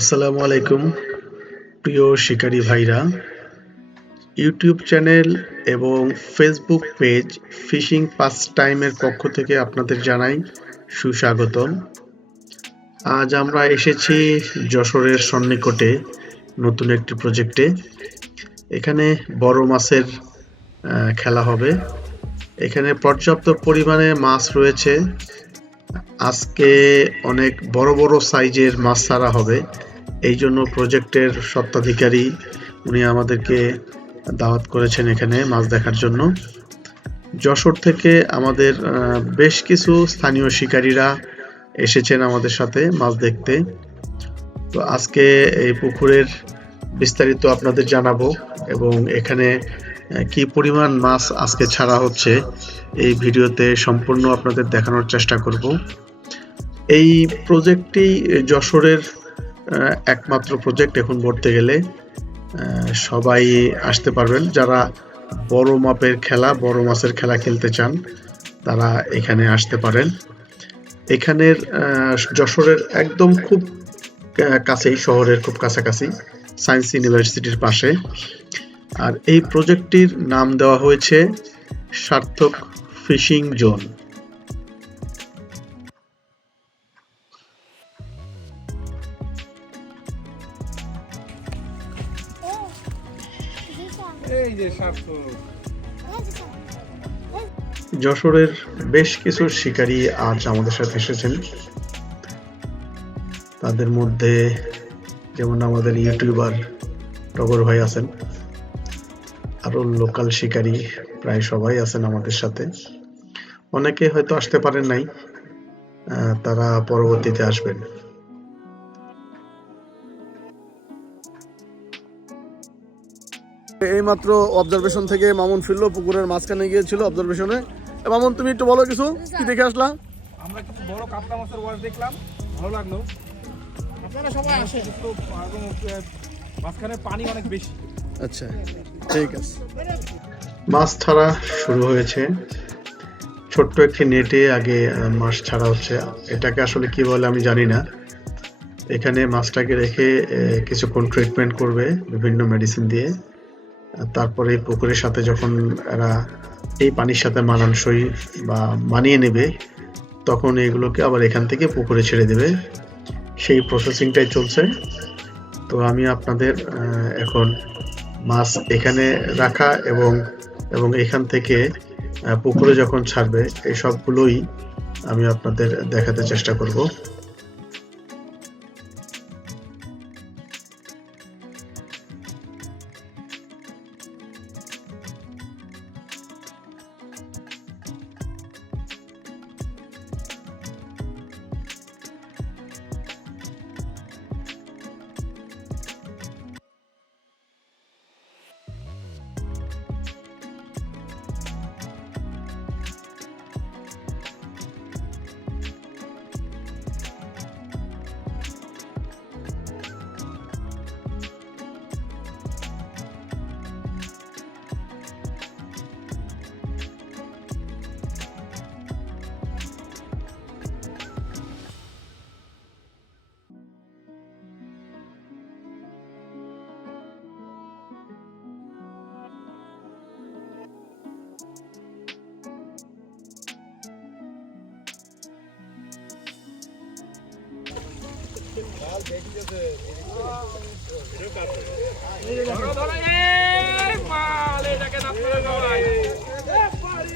আসসালামু আলাইকুম প্রিয় শিকারী ভাইরা। ইউটিউব চ্যানেল এবং ফেসবুক পেজ ফিশিং পাস্ট টাইমের পক্ষ থেকে আপনাদের জানাই সুস্বাগতম। আজ আমরা এসেছি যশোরের সন্নিকটে নতুন একটি প্রজেক্টে। এখানে বড় মাছের খেলা হবে। এখানে পর্যাপ্ত পরিমাণে মাছ রয়েছে। আজকে অনেক বড় বড় সাইজের মাছ ছাড়া হবে। এই জন্য প্রজেক্টের স্বত্বাধিকারী উনি আমাদেরকে দাওয়াত করেছেন এখানে মাছ দেখার জন্য। যশোর থেকে আমাদের বেশ কিছু স্থানীয় শিকারীরা এসেছেন আমাদের সাথে মাছ দেখতে। তো আজকে এই পুকুরের বিস্তারিত আপনাদের জানাবো এবং এখানে কি পরিমাণ মাছ আজকে ছাড়া হচ্ছে এই ভিডিওতে সম্পূর্ণ আপনাদের দেখানোর চেষ্টা করব। এই প্রজেক্টটি যশোরের একমাত্র প্রজেক্ট। এখন বলতে গেলে সবাই আসতে পারবেন। যারা বড় মাপের খেলা, বড় মাছের খেলা খেলতে চান তারা এখানে আসতে পারেন। এখানের যশোরের একদম খুব কাছেই, শহরের খুব কাছাকাছি সায়েন্স ইউনিভার্সিটির পাশে। আর এই প্রজেক্টটির নাম দেওয়া হয়েছে সার্থক ফিশিং জোন। যশোরের বেশ কিছু শিকারী আজ আমাদের সাথে এসেছেন। তাদের মধ্যে যেমন আমাদের ইউটিউবার টগর ভাই আছেন, আরো লোকাল শিকারী প্রায় সবাই আছেন আমাদের সাথে। অনেকে হয়তো আসতে পারেন নাই, তারা পরবর্তীতে আসবেন। এইমাত্র অবজারভেশন থেকে মামুন ফিরলো, পুকুরের মাঝখানে গিয়েছিল অবজারভেশনে। মামুন, তুমি একটু বলো কিছু, কি দেখে আসলা? আমরা কিছু বড় কাতলা মাছের ওয়াশ দেখলাম, ভালো লাগলো। আপনারা সবাই আসেন, একটু মাঝখানে পানি অনেক বেশি। আচ্ছা, ঠিক আছে। মাছ ছাড়া শুরু হয়েছে। ছোট্ট একটি নেটে আগে মাছ ছাড়া হচ্ছে। এটাকে আসলে কি বলে আমি জানি না। এখানে মাছটাকে রেখে কিছুক্ষণ ট্রিটমেন্ট করবে বিভিন্ন মেডিসিন দিয়ে। তারপরে পুকুরের সাথে যখন এরা এই পানির সাথে মানানসই বা মানিয়ে নেবে, তখন এগুলোকে আবার এখান থেকে পুকুরে ছেড়ে দেবে। সেই প্রসেসিংটাই চলছে। তো আমি আপনাদের এখন মাছ এখানে রাখা এবং এখান থেকে পুকুরে যখন ছাড়বে এই সবগুলোই আমি আপনাদের দেখাতে চেষ্টা করব।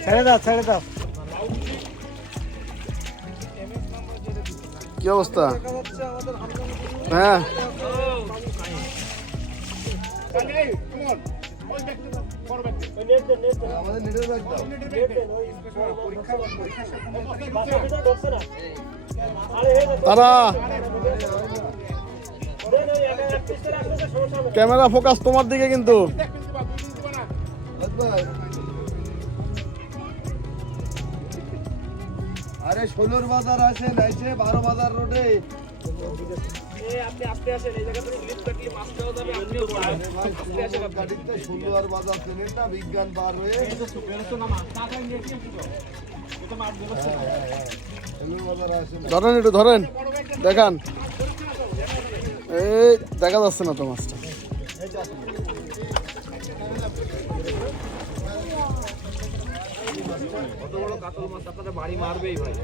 ছেড়ে দাও, ছেড়ে দাও। কি অবস্থা? হ্যাঁ, তারা ক্যামেরা ফোকাস তোমার দিকে কিন্তু। আরে 16 বাজার আছে নাইছে 12 বাজার রোডে। আপনি আস্তে আসেন, এই জায়গা থেকে লিফট কাটিয়ে মাছ দেওয়া যাবে। আপনি আস্তে আসেন, গাড়িতে 16 বাজার চেনেন না, বিজ্ঞান পার হয়ে ধরেন, একটু ধরেন, দেখান। দেখা যাচ্ছে না তো মাছটা। কত বড় কাতল মাছ আপনাদের বাড়ি মারবেই ভাই,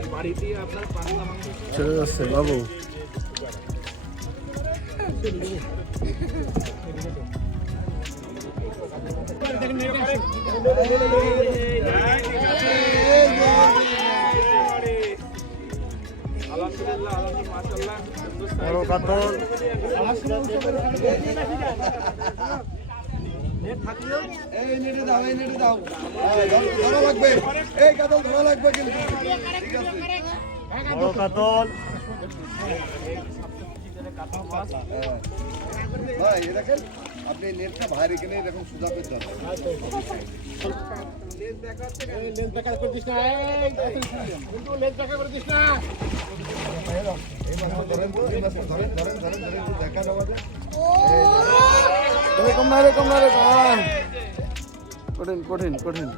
এই বাড়িতেই আপনার পাতলা মাংস চলে যাচ্ছে বাবু। আলহামদুলিল্লাহ, মাশাআল্লাহ, বড় কাতল। এই নেটে দাও, এই নেটে দাও। ধরা লাগবে, এই কাতল ধরা লাগবে কিন্তু। ঠিক আছে। বড় কাতল। ভাই এ দেখেন, আপনি নেটটা বাইরে কিনে এরকম সুদা করতে হবে। ধরেন তো, এই মাছটা ধরেন, ধরেন, ধরেন, ধরেন, একটু দেখান আমাদের। এরকম না, এরকম না, এরকম। কঠিন কঠিন কঠিন।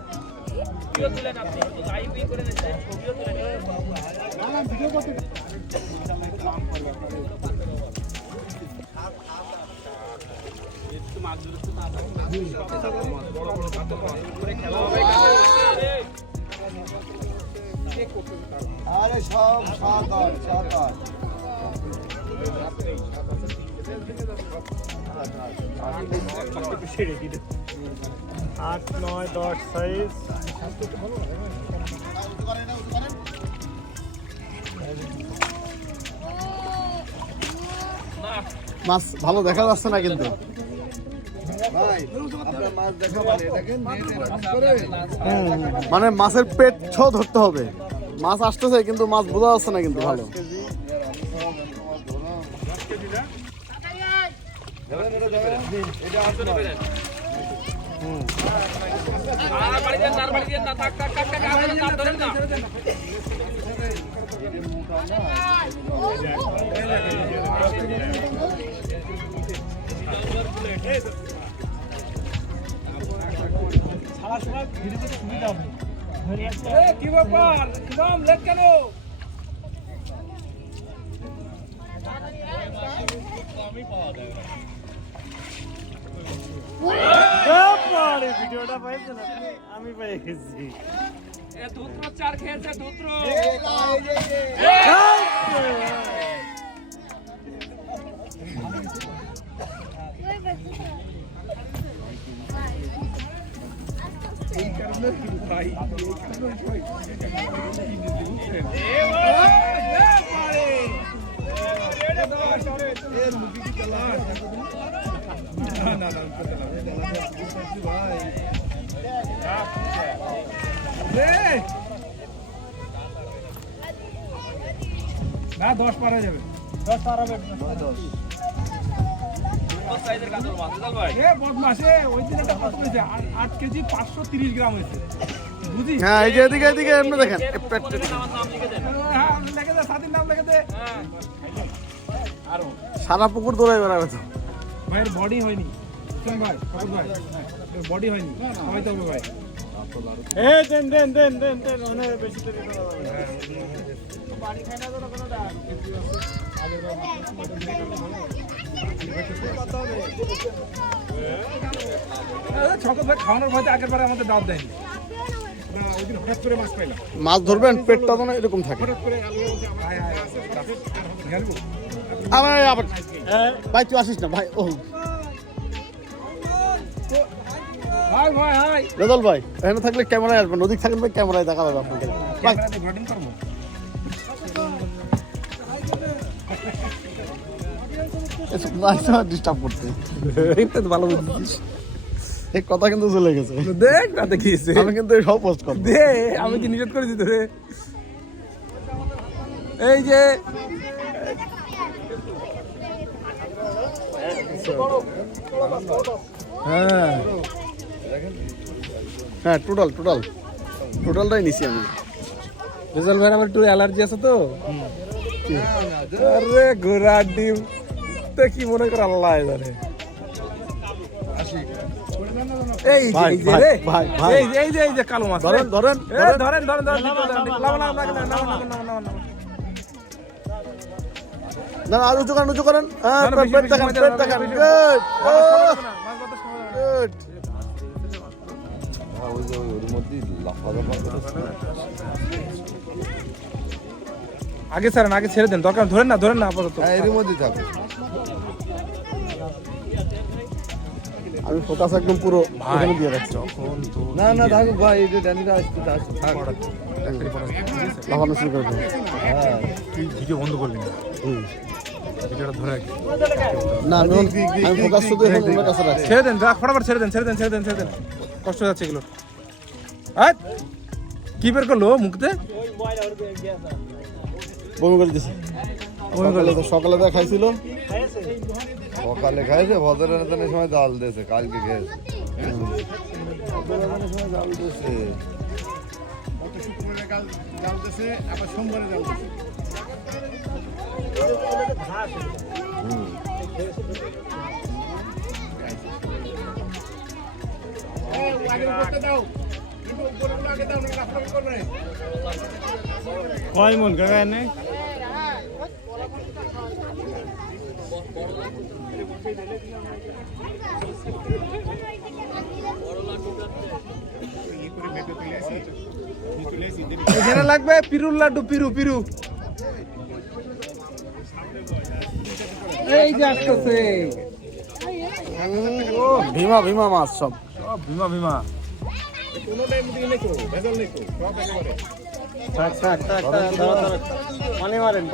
আরে সব 7-8, 7-8। আট, 9, 10 সাইজ। মাছ ভালো দেখা যাচ্ছে না কিন্তু। ভাই আপনার মাছ দেখা মানে দেখেন নেট এরকম করে। মানে মাছের পেট ছ ধরতে হবে। মাছ আসতেছে কিন্তু মাছ বোঝা যাচ্ছে না কিন্তু ভালো। ধরেন, এটা ধরেন, এটা আপনার। কি ব্যাপার, ইমাম লেট কেন? ভিডিওটা পাইছেন আপনি? আমি পেয়ে গেছি। ধুত্র চার খেয়েছে, ধুত্র। না 10 পারা যাবে, 10 পার হবে। বদমাসে ওই দিন একটা কত হয়েছে, 8 কেজি 530 গ্রাম হয়েছে, বুঝি? হ্যাঁ এই যে এদিকে এদিকে এমনি দেখেন। পেট হ্যাঁ, লেগে দে, সাথীর নাম লেগে দে। সারা পুকুর দৌড়াই বেড়াবে তো। ভাইয়ের বডি হয়নি, শোন ভাই, খবর ভাই, বডি হয়নি, হয়তো হবে ভাই। দেন দেন দেন দেন দেন, অনেক বেশি দেরি করা যাবে না। ছোট ভাই খাওয়ানোর ভয়তে আগের বারে আমাদের দাওয়াত দেয়নি না, ওই দিন হঠাৎ করে মাছ পাইলাম, মাছ ধরবেন পেটটা যেন এরকম থাকে। হঠাৎ করে গেলবো। আমার আবার ভাই তুই আসিস না ভাই। ও ভাই ভাই হাই, রেজাল ভাই এখানে থাকলে ক্যামেরায় আসবেন, ওদিক থাকলে ক্যামেরায় দেখা যাবে আপনাকে। ভাই ক্যামেরাতে ঘটিং করবো। ডিস্টার্ব করতে ভালো বুঝছিস। এই কথা কিন্তু চলে গেছে। দেখ না দেখিয়েছে, আমি কিন্তু সব পোস্ট করবো। দে, আমি কি নিষেধ করে দিতে রে? এই যে হ্যাঁ হ্যাঁ টোটালটাই নিছি আমি। রেজাল ভাইয়ের আমার একটু অ্যালার্জি আছে তো। আরে ঘোড়ার ডিম তো কি মনে করে আল্লাহ জানে। এই যে ভাই, এই যে ভাই, রে, ভাই, ভাই। এই যে কালো মাছ, ধরেন ধরেন ধরেন ধরেন ধরেন ধরেন, নাও নাও নাও নাও নাও নাও নাও নাও। না আর উঁচু করেন হ্যাঁ না, বেশি পেট বেশি দেখান সময় পেট দেওয়া দেখান যাবে না, গুড মাছ বাতাস সময় গুড দেবে না। ওর মধ্যেই লাফালাফা করছে। আগে ছাড়েন, আগে ছেড়ে দেন, দরকার ধরেন না আপাতত। হ্যাঁ এর মধ্যেই থাকো। আমি ফোকাস একদম পুরো এখানে দিয়ে রাখছি না না থাকুক ভাই, এই যে ড্যানিটা আসতে থাক। লাফানো শুরু করে দেবো হ্যাঁ তুই ভিডিও বন্ধ করলি না, ভিডিওটা ধরে রাখ। না আমি ফোকাস শুধু এখন ওনার কাছে রাখছি ছেড়ে দেন, ফটাফট ছেড়ে দেন। কষ্ট হয়ে যাচ্ছে এগুলো। আয়, কি বের করলো মুখতে? বমি করে দিছি সকালে তো খাইছিল সকালে খাইছে, ভদ্রের সময় জাল দিয়েছে, কালকে খেয়েছে। ভদ্রের সময় জাল দিয়েছে। কয় মন কাকা এনে এখানে লাগবে পিরুর লাড্ডু, পিরু। এই যে আসতেছে ভীমা মাছ সব ভীমা। থাক পানি মারেন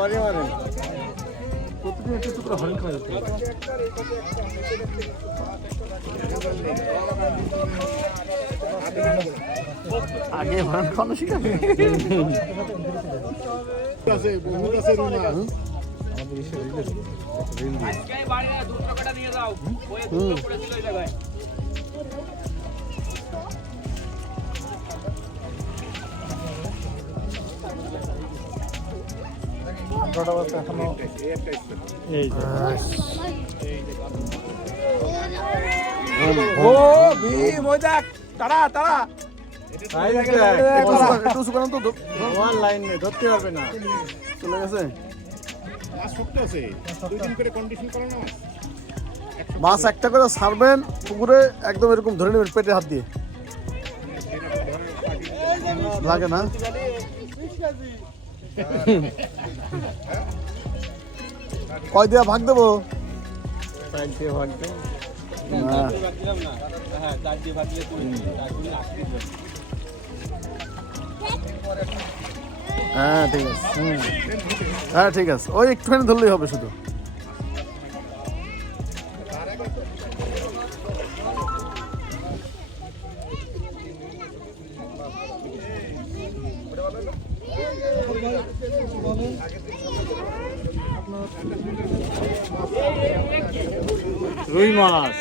প্রতিদিন একটু করে হরিণ খাওয়া যেতে হবে। আগে খাওয়ানো শিখাবে এই ও ভীম, ওই দেখ, তারা একটু উঁচু করেন তো ওয়ান লাইন ধরতে পারবে না চলে গেছে মাছ একটা করে ছাড়বেন পুকুরে, একদম এরকম ধরে নেবেন পেটে হাত দিয়ে, লাগে না কয় দিয়া ভাগ দেবো সাইড দিয়ে ভাগবে না। হ্যাঁ ঠিক আছে হ্যাঁ ঠিক আছে, ওই একটুখানি ধরলেই হবে শুধু। রুই মাছ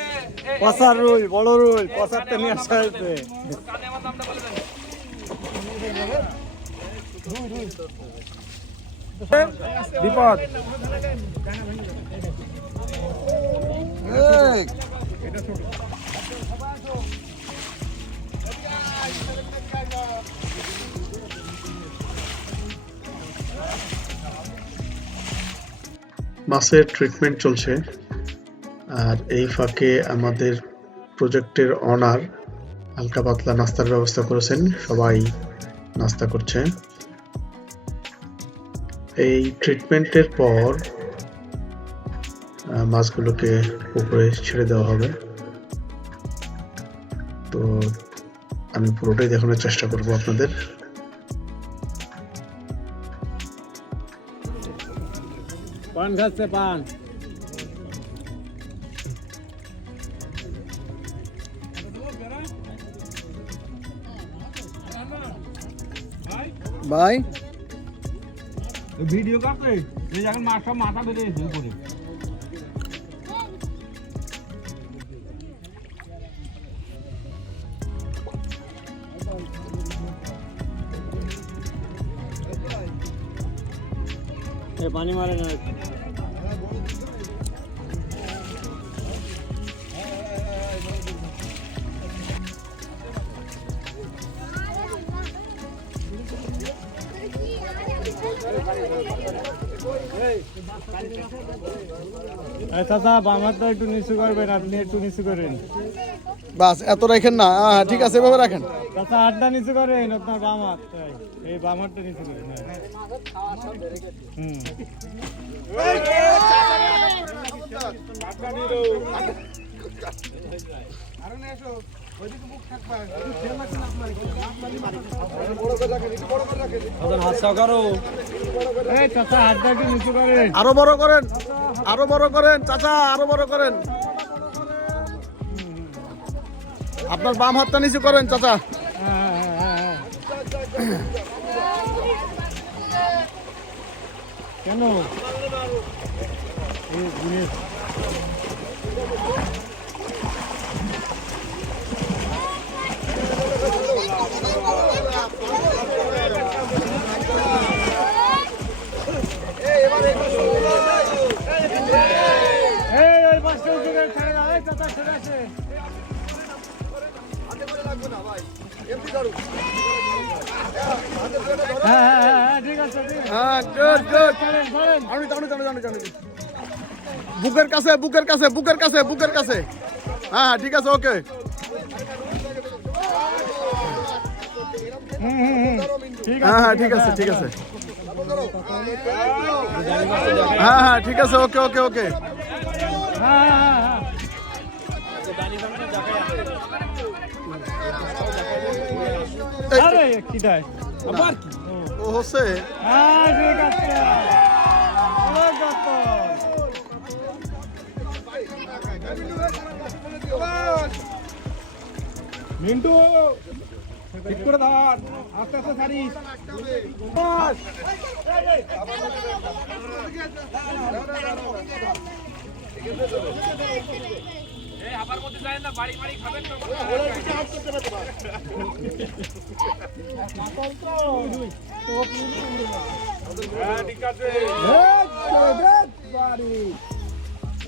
পচার রুই, বড় রুই, পচারটা নিয়ে আসা হয়েছে। বিপদ। মাছের ট্রিটমেন্ট চলছে, আর এই ফাঁকে আমাদের প্রজেক্টের অনার হালকা পাতলা নাস্তার ব্যবস্থা করেছেন, সবাই নাস্তা করছে। এই ট্রিটমেন্টের পর মাছগুলোকে পুকুরে ছেড়ে দেওয়া হবে। তো আমি পুরোটাই দেখানোর চেষ্টা করব আপনাদের। পান খাচ্ছে পান। ভাই ভিডিও কাটবে, এই এখন মাথা বেরিয়ে ভুল করে। পানি মারে না চাচা বামারটা একটু নিচু করবেন, আপনি একটু নিচু করেন। বাস এত রাখেন না, হ্যাঁ ঠিক আছে, এভাবে রাখেন। চাচা আটটা নিচু করেন, আপনার বামার এই বামারটা নিচু করেন। হুম চাচা আটটা একটু নিচু করেন। আরো বড় করেন, আরো বড় করেন চাচা, আরো বড় করেন। আপনার বাম হাতটা নিচু করেন চাচা। কেন এই জিনিস ওই পাশে ছেড়ে দাও, এই চাচা ছেড়ে আছে। হ্যাঁ ঠিক আছে, ঠিক আছে। হ্যাঁ গুড গুড। করেন করেন। বুকের কাছে, বুকের কাছে, বুকের কাছে, বুকের কাছে। হ্যাঁ ঠিক আছে, ওকে। ঠিক হ্যাঁ হ্যাঁ ঠিক আছে, ঠিক আছে। হ্যাঁ হ্যাঁ ঠিক আছে, ওকে ওকে ওকে। আরে কি দেয় আবার কি? ও হচ্ছে হ্যাঁ ঠিক আছে। মিন্টু ঠিক করে ধর, আস্তে আস্তে ছাড়িস।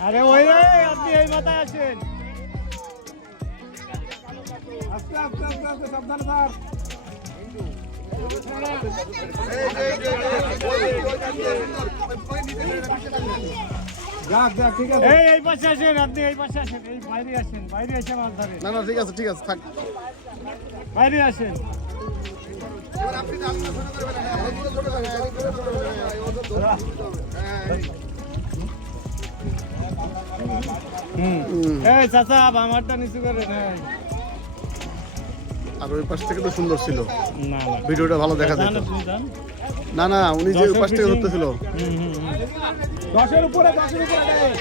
আরে ওই রে, আপনি এই মাথায় আছেন। আস্তে আস্তে আস্তে আস্তে সাবধানে ধর। যাক যাক ঠিক আছে। এই পাশে আসেন, আপনি এই পাশে আসেন, এই বাইরে আসেন, বাইরে এসে মাছ ধরে। না না ঠিক আছে, ঠিক আছে, থাক। বাইরে আসেন। এই চাচা আমারটা নিচু করেন। আর ওই পাশ থেকে তো সুন্দর ছিল, না না ভিডিওটা ভালো দেখা যেত। না না, উনি যে ওই পাশ থেকে ধরতেছিল। 10-এর উপরে 10-এর উপরে দেয়।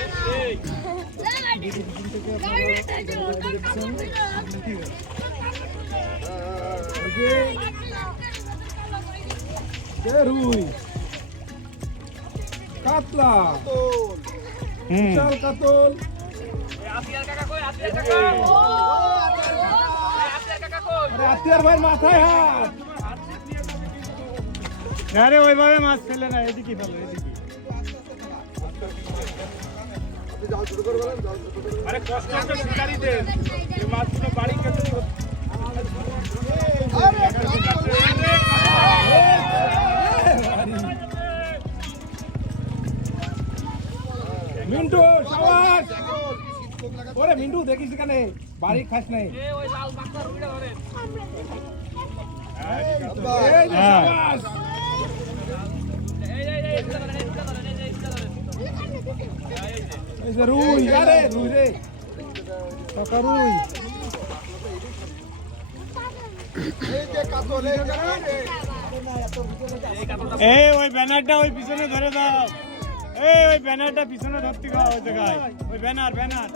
রুই কাতলা বিশাল কাতল। আত্মীয়ার ভাই মাথায় হাত। আরে ওইভাবে মাছ ফেলে না, এদিকে ফেলো, এদিকে। আরে কষ্ট হচ্ছে শিকারীদের, এই মাছগুলো বাড়ি কাছে মিন্টু সাবাস। ওরে মিন্টু দেখিস এখানে বাড়ি খাস নাই। এই যে সাবাস। এই যে রুই, আরে রুই রে, টাকা রুই। এই ওই ব্যানারটা ওই পিছনে ধরে দাও। এই ওই ব্যানারটা পিছনে ধরতে গা, ওই জায়গায় ওই ব্যানার ব্যানার।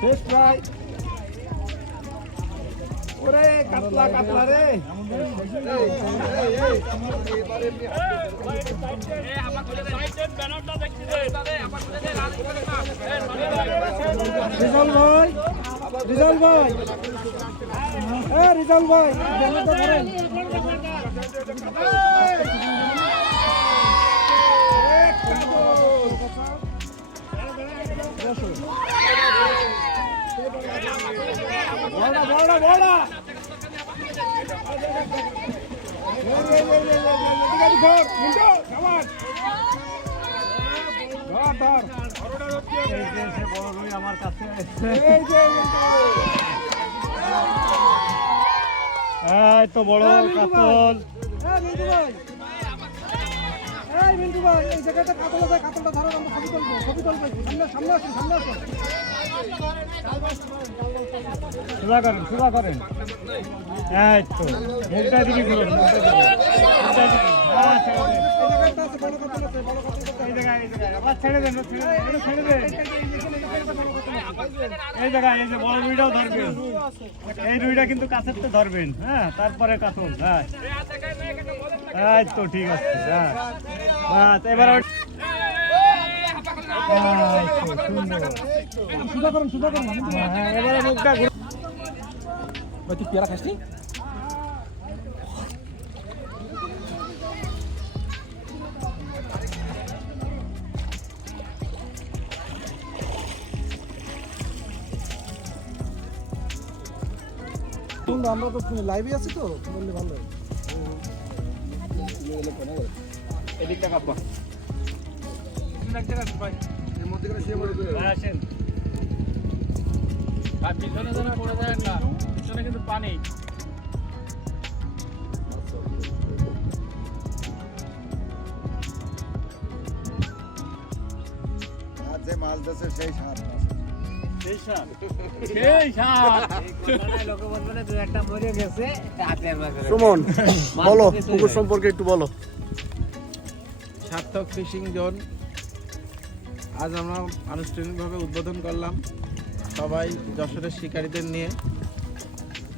শেষ ভাই। ওরে কাতলা কাতলা রে। রিজাল ভাই, রিজাল ভাই, রিজাল ভাই ব্যানারটা ধরেন। বড়া বড়া বড়া। গাড়ি ধর মিন্টু সাবাস ধর ধর বড়টা ধরতে হবে এই যে সে বড় রুই আমার কাছে এই যে এই তো বড় কাতল। মিন্টু ভাই এই জায়গাটা কাতল আছে কাতলটা ধরো আমরা ছবি তুলবো সামনে আসুন সুরা করেন এই তো মুখটা দিকে ঘুরুন মুখটা দিকে হ্যাঁ ছেড়ে দেন এই জায়গায় এই যে বড় রুইটাও ধরবেন এই রুইটা কিন্তু কাছের তো ধরবেন হ্যাঁ তারপরে কাতল হ্যাঁ এই তো ঠিক আছে হ্যাঁ বাস এবার সুদা করুন হ্যাঁ এবারে মুখটা ঘুরুন ভাই তুই পেয়ারা খাসনি আমরা তো লাইভে আছি তো বললে ভালো হয় এদিকটা কাপা এর মধ্যে করে সে মরে গেল। আসেন আর পিছনে যেন পড়ে যায় না পিছনে কিন্তু পানি আর যে মাছ ধরছে সেই সাপ মাছ। সেই সাপ লোকে বলবে না দু একটা মরে গেছে সুমন বলো পুকুর সম্পর্কে একটু বলো। সার্থক ফিশিং জোন আজ আমরা আনুষ্ঠানিকভাবে উদ্বোধন করলাম সবাই যশোরের শিকারীদের নিয়ে।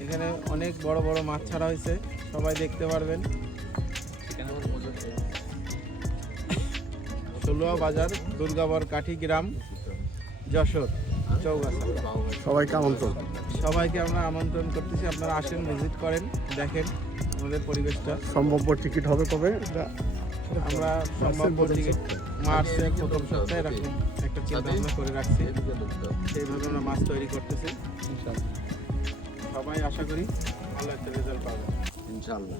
এখানে অনেক বড় বড় মাছ ছাড়া হয়েছে, সবাই দেখতে পারবেন। ষোলোয়া বাজার, দুর্গাবর কাঠি গ্রাম, যশোর চৌগাছা। সবাইকে আমন্ত্রণ। সবাইকে আমরা আমন্ত্রণ করতেছি, আপনারা আসেন, ভিজিট করেন, দেখেন আমাদের পরিবেশটা। সম্ভাব্য টিকিট হবে কবে? আমরা সম্ভাব্য টিকিট মার্চের প্রথম সপ্তাহে এরকম একটা চিন্তা ভাবনা করে রাখছি, সেইভাবে আমরা মাছ তৈরি করতেছি। সবাই আশা করি ভালো একটা রেজাল্ট পাবো ইনশাআল্লাহ।